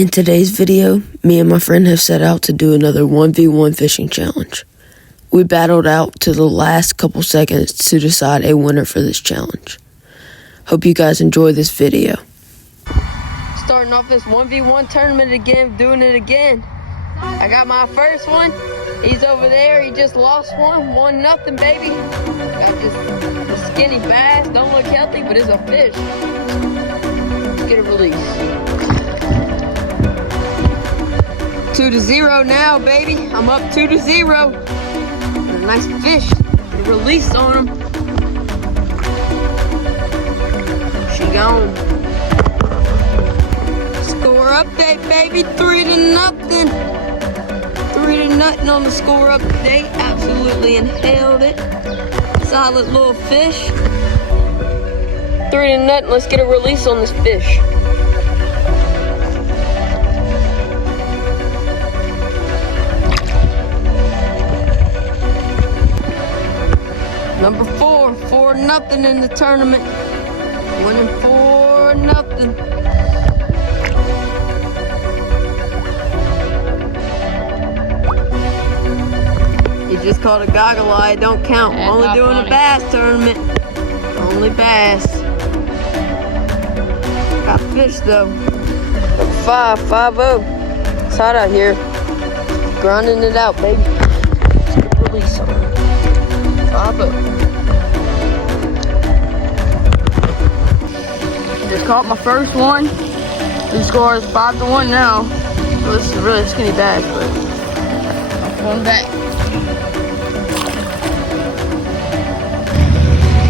In today's video, me and my friend have set out to do another 1v1 fishing challenge. We battled out to the last couple seconds to decide a winner for this challenge. Hope you guys enjoy this video. Starting off this 1v1 tournament again, doing it again. I got my first one. He's over there, he just lost one. 1-0, baby. Got just a skinny bass, don't look healthy, but it's a fish. Let's get a release. 2-0 now, baby. I'm up 2-0. A nice fish. A release on him. She gone. Score update, baby. 3-0. 3-0 on the score update. Absolutely inhaled it. Solid little fish. 3-0. Let's get a release on this fish. Number 4, 4-0 in the tournament. Winning 4-0. He just caught a goggle eye, don't count. That's only doing funny. A bass tournament. Only bass. Got fish though. 5-0. It's hot out here. Grinding it out, baby. Let's get a release on it. 5-0. Just caught my first one. The score is 5-1 now. So this is a really skinny bass, but I'm going back.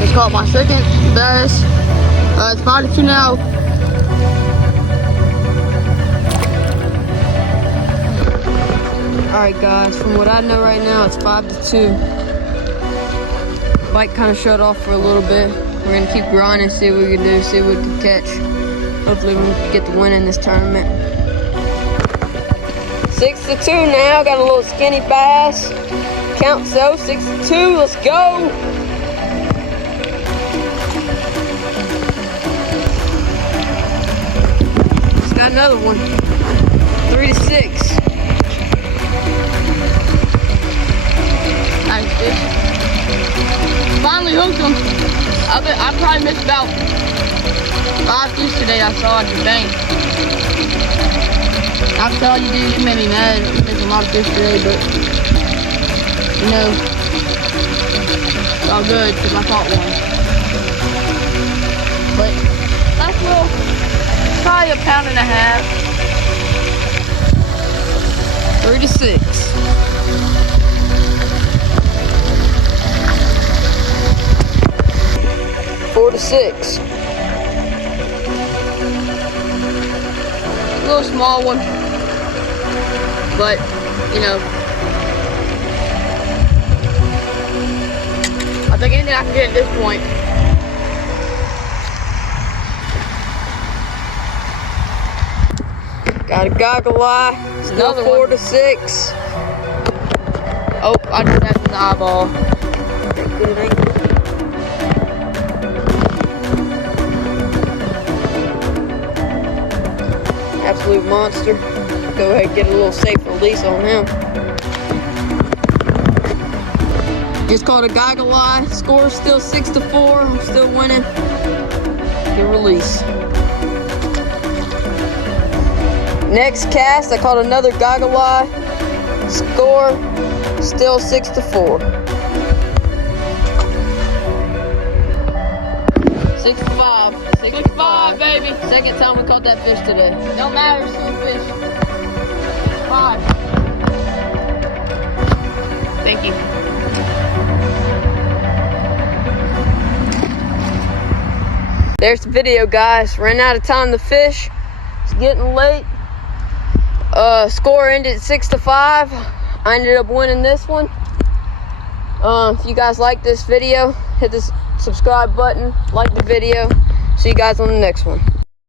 Just caught my second bass. It's 5-2 now. Alright guys, from what I know right now, it's 5-2. Bite kind of shut off for a little bit. We're gonna keep grinding, see what we can do, see what we can catch. Hopefully we can get the win in this tournament. 6-2 now, got a little skinny bass. Count so, 6-2, let's go. Just got another one, 3-6. Nice fish. Finally hooked him. I probably missed about 5 fish today I saw at the bank. I'll tell you, dude, it made me mad. I missed a lot of fish today, but you know, it's all good because I caught one. But that's little, probably 1.5 pounds. 3-6. 4-6. A little small one, but you know, I think anything I can get at this point. Got a goggle eye. It's another 4-6. Oh, I just had an eyeball. Good angle. Absolute monster. Go ahead and get a little safe release on him. Just caught a goggle eye. Score is still 6-4. I'm still winning. Good release. Next cast, I caught another goggle eye. Score still 6-4. 6-5. 6-5, baby. Second time we caught that fish today. Don't matter, still a fish. 5. Thank you. There's the video, guys. Ran out of time to fish. It's getting late. Score ended 6-5. I ended up winning this one. If you guys like this video, hit this subscribe button, like the video. See you guys on the next one.